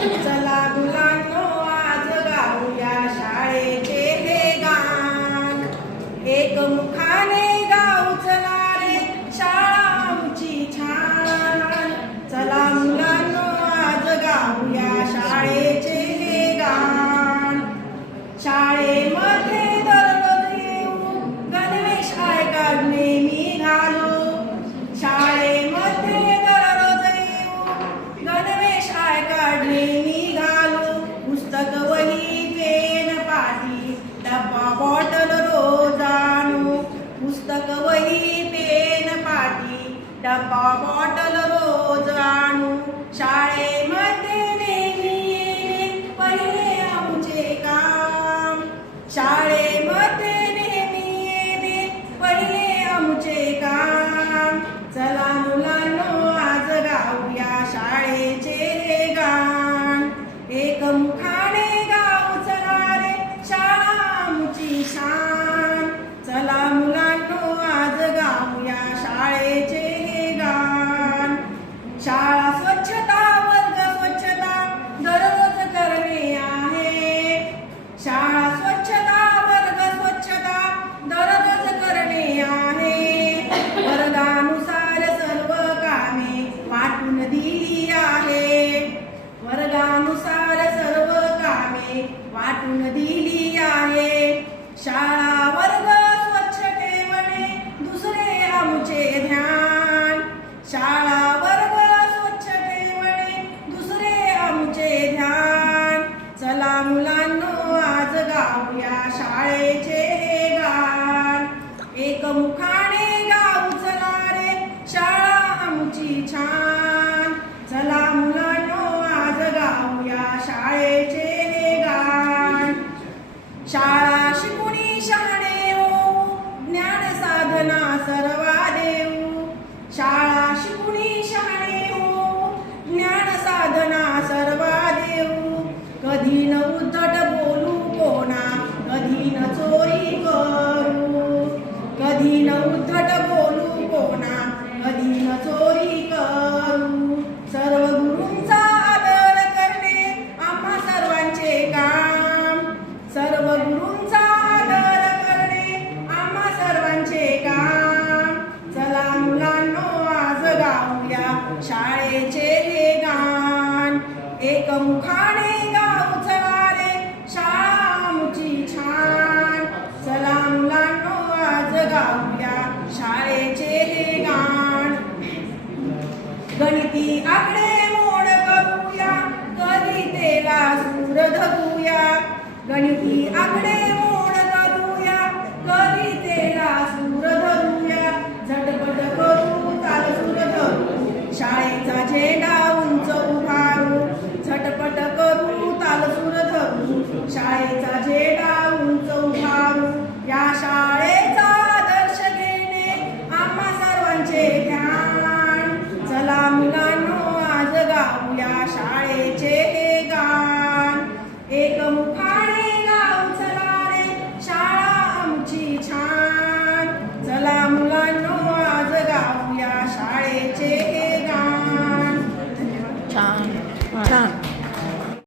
चला मुलांनो आज गाऊया शाळेचे हे गाण एक मुखाने बॉटल रोज आणू. शाळेमध्ये नेहमी पहिले आमचे काम. शाळे वाटून दिली आहे. शाळा वर्ग स्वच्छ ठेवणे दुसरे आमचे ध्यान. शाळा वर्ग स्वच्छ ठेवणे दुसरे आमचे ध्यान. चला मुलांनो आज गाऊया शाळेचे हे एक मुखाने गाऊ चला रे शाळा आमची छान. चला मुलांनो आज गाऊया शाळेचे सर्वा देऊ शाळा शिकुणी शहाणे हो ज्ञान साधना सर्वा देऊ कधी न शाळेचे हे गाण एक मुखाने चला रे शाळा आमची छान. चला मुलांनो आज गाऊया शाळेचे हे गाण गणिती आकडे मोड करूया कधी तेला सूर धरूया गणिती आकडे शाळेचा जे